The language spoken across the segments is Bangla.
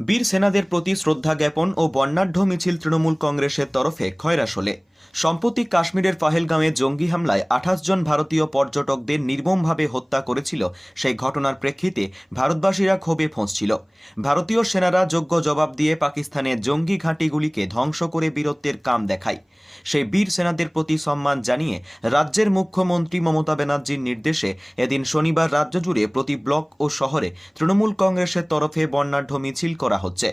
বীর সেনাদের প্রতি শ্রদ্ধা জ্ঞাপন ও বর্ণাঢ্য মিছিল তৃণমূল কংগ্রেসের তরফে খয়রাসলে। সম্প্রতি কাশ্মীরের পাহেলগাঁওয়ে জঙ্গি হামলায় আঠাশ জন ভারতীয় পর্যটকদের নির্মমভাবে হত্যা করেছিল, সেই ঘটনার প্রেক্ষিতে ভারতবাসীরা ক্ষোভে ফোঁসছিল। ভারতীয় সেনারা যোগ্য জবাব দিয়ে পাকিস্তানের জঙ্গি ঘাঁটিগুলিকে ধ্বংস করে বীরত্বের কাম দেখায়। সেই বীর সেনাদের প্রতি সম্মান জানিয়ে রাজ্যের মুখ্যমন্ত্রী মমতা ব্যানার্জির নির্দেশে এদিন শনিবার রাজ্য জুড়ে প্রতি ব্লক ও শহরে তৃণমূল কংগ্রেসের তরফে বর্ণাঢ্য মিছিল করা হচ্ছে।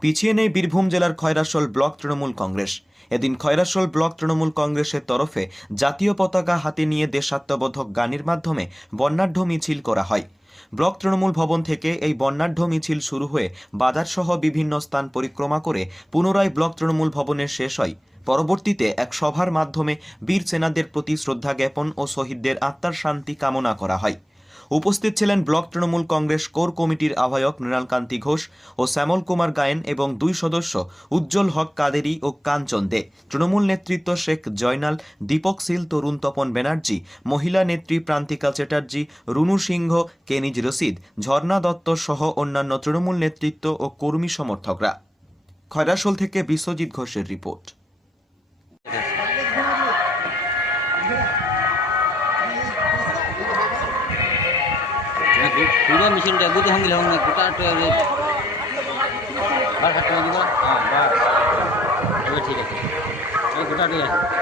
পিছিয়ে নেই বীরভূম জেলার খয়রাসোল ব্লক তৃণমূল কংগ্রেস। এদিন খয়রাসোল ব্লক তৃণমূল কংগ্রেসের তরফে জাতীয় পতাকা হাতে নিয়ে দেশাত্মবোধক গানের মাধ্যমে বর্ণাঢ্য মিছিল করা হয়। ব্লক তৃণমূল ভবন থেকে এই বর্ণাঢ্য মিছিল শুরু হয়ে বাজারসহ বিভিন্ন স্থান পরিক্রমা করে পুনরায় ব্লক তৃণমূল ভবনে শেষ হয়। পরবর্তীতে এক সভার মাধ্যমে বীর সেনাদের প্রতি শ্রদ্ধা জ্ঞাপন ও শহীদদের আত্মার শান্তি কামনা করা হয়। উপস্থিত ছিলেন ব্লক তৃণমূল কংগ্রেস কোর কমিটির আহ্বায়ক মৃণালকান্তি ঘোষ ও শ্যামল কুমার গায়েন এবং দুই সদস্য উজ্জ্বল হক কাদেরি ও কাঞ্চন দে। তৃণমূল নেতৃত্ব শেখ জয়নাল, দীপক সিল, তরুণ তপন ব্যানার্জি মহিলা নেত্রী প্রান্তিকা চ্যাটার্জি, রুনু সিংহ, কেনিজ রশিদ, ঝর্ণা দত্ত সহ অন্যান্য তৃণমূল নেতৃত্ব ও কর্মী সমর্থকরা। খয়রাসোল থেকে বিশ্বজিৎ ঘোষের রিপোর্ট। পুরো মিছিলটা বুঝে হঙ্গিলে হঙ্গি গোটা ট্রেনে বার করে দিব। হ্যাঁ বার। ঠিক আছে। গোটা ট্রেন আছে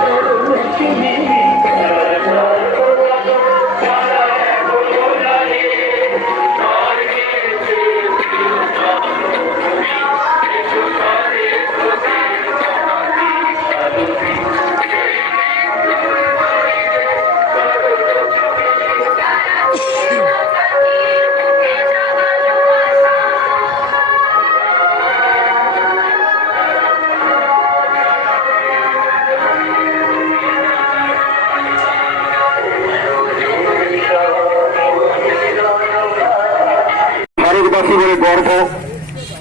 ভারতবাসী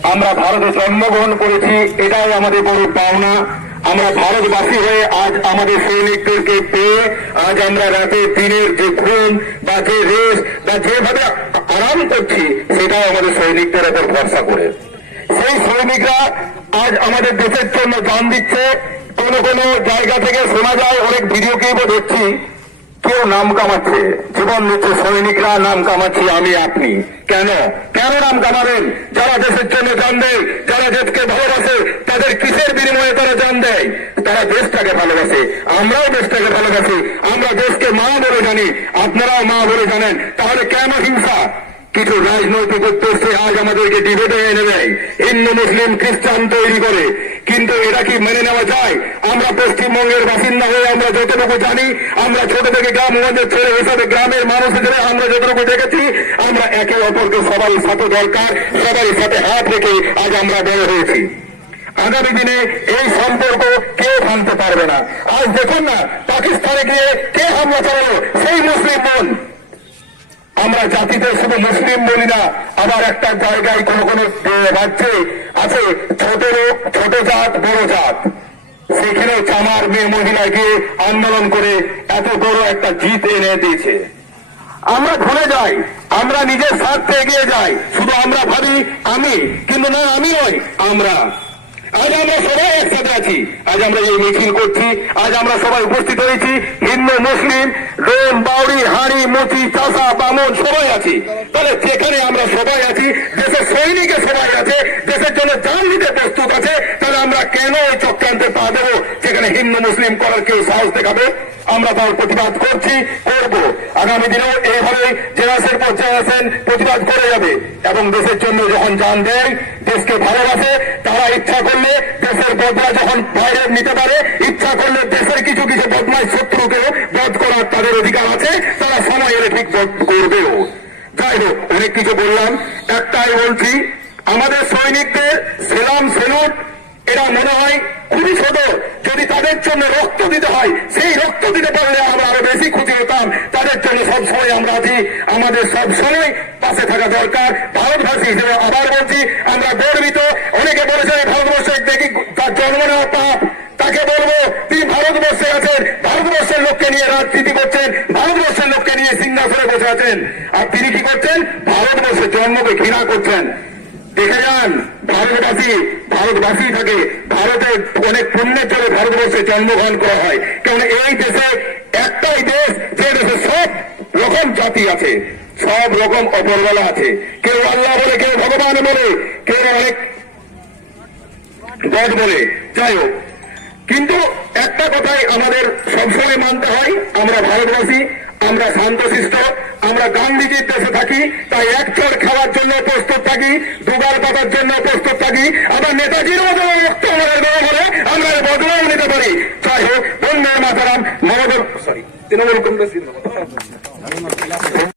আমরা ভারতে জন্মগ্রহণ করেছি, এটাই আমাদের বড় পাওনা। আমরা ভারতবাসী হয়ে আজ আমাদের সৈনিকদেরকে পেয়ে, আজ আমরা রাতে দিনের যে ঘুম বা যে রেস্ট বা যেভাবে আরাম করছি, সেটাও আমাদের সৈনিকদের উপর ভরসা করে। সেই সৈনিকরা আজ আমাদের দেশের জন্য জান দিচ্ছে। কোন কোন জায়গা থেকে শোনা যায়, অনেক ভিডিও ক্লিপও দেখছি। কেউ নাম কামাচ্ছে? জীবন দিচ্ছে সৈনিকরা, নাম কামাচ্ছি আমি, আপনি। কেন? কেন নাম কামাবেন? যারা দেশের জন্য জান দেয়, যারা দেশকে ভালোবাসে, তাদের কিসের বিনিময়ে তারা জান দেয়? তারা দেশটাকে ভালোবাসে। আমরাও দেশটাকে ভালোবাসি। আমরা দেশকে মা বলে জানি। আপনারাও মা বলে জানেন। তাহলে কেন হিংসা? কিছু রাজনৈতিক উদ্দেশ্যে আজ আমাদেরকে ডিবেটে এনে দেয়। হিন্দু, মুসলিম, খ্রিস্টান তৈরি করে। কিন্তু এটা কি মেনে নেওয়া যায়? আমরা পশ্চিমবঙ্গের বাসিন্দা হয়ে আমরা যতটুকু জানি, আমরা ছোট থেকে গ্রামগঞ্জের ছেলে হিসাবে গ্রামের মানুষ হিসেবে আমরা যতটুকু দেখেছি, আমরা একে অপরকে সবাই সাথে দরকার সবাই সাথে হাত রেখে আজ আমরা বড় হয়েছি। আগামী দিনে এই সম্পর্ক কেউ ভাঙতে পারবে না। আজ দেখুন না, পাকিস্তানে গিয়ে কে হামলা চালালো? সেই মুসলিম বোন আমরা জাতিতে শুধু মুসলিম বলি না, আবার একটা জায়গায় কোন কোন রাজ্যে আছে ছোট লোক, ছোট জাত, বড় জাত। সেখানে চামার মেয়ে মহিলা গিয়ে আন্দোলন করে এত বড় একটা জিত এনে দিয়েছে। আমরা ভুলে যাই, আমরা নিজের স্বার্থে এগিয়ে যাই। শুধু আমরা ভাবি, আমি, কিন্তু না, আমি নই, আমরা। আজ আমরা সবাই একসাথে আছি। আজ আমরা এই মিছিল করছি। আজ আমরা সবাই উপস্থিত হয়েছি। হিন্দু, মুসলিম, রোম বাউরি হাড়ি, মুচি, চাষা, বামন, সবাই আছি। তাহলে যেখানে আমরা সবাই আছি, দেশের সৈনিকে সবাই আছে, দেশের জন্য জান দিতে প্রস্তুত আছে, তাহলে আমরা কেন এই চক্রান্তে পা দেবো যেখানে হিন্দু মুসলিম করার কেউ সাহস দেখাবে? আমরা তার প্রতিবাদ করছি, করব। আগামী দিনেও এইভাবে জেনারেশন পর জেনারেশন প্রতিবাদ করে যাবে। এবং দেশের জন্য যখন জান দেয়, দেশকে ভালোবাসে, তারা ইচ্ছা করলে দেশের বদলা যখন বাইরে নিতে পারে, ইচ্ছা করলে দেশের কিছু কিছু বদমাই শত্রুকেও বধ করার তাদের অধিকার আছে, তারা সময় এলে ঠিক বধ করবেও। যাই হোক, অনেক কিছু বললাম। একটাই বলছি, আমাদের সৈনিকদের সেলাম সেলুট, এরা মনে হয় খুবই ছোট যদি তাদের জন্য রক্ত দিতে হয়, সেই রক্ত দিতে পারলে আমরা আরও বেশি খুশি হতাম। তাদের জন্য সবসময় আমরা আছি। আমাদের সবসময় পাশে থাকা দরকার। ভারতবাসী হিসেবে আবার বলছি, আমরা গর্বিত। অনেকে বলেছে ভারতবর্ষে দেখি তার জন্ম নেওয়া পাপ। তাকে বলব, তিনি ভারতবর্ষে আছেন। ভারতবর্ষের লোককে নিয়ে রাজনীতি করছেন। ভারতবর্ষের লোককে নিয়ে সিংহাসনে বসে আছেন। আর তিনি কি করছেন? ভারতবর্ষের জন্মকে ঘৃণা করছেন। দেখে যান, ভারতবাসী ভারতবাসী থাকে। ভারতে অনেক পুণ্যের জন্য ভারতবর্ষে জন্মগ্রহণ করা হয়। কারণ এই দেশে একটাই দেশ, যে দেশে সব রকম জাতি আছে। সব রকম অপরবেলা আছে। কেউ আল্লাহ বলে, কেউ ভগবান বলে, কেউ অনেক গড বলে। যাই হোক, কিন্তু একটা কথাই আমাদের সবসময় মানতে হয়, আমরা ভারতবাসী আমরা শান্তশিষ্ট, আমরা গান্ধীজির দেশে থাকি, তাই এক চর খাওয়ার জন্য প্রস্তুত থাকি, দুবার পাতার জন্য প্রস্তুত থাকি, আবার নেতাজির মতো রক্ত হলে আমরা বদলাও নিতে পারি। যাই হোক বন্যার মাতারাম মমতা সরি তৃণমূল কংগ্রেস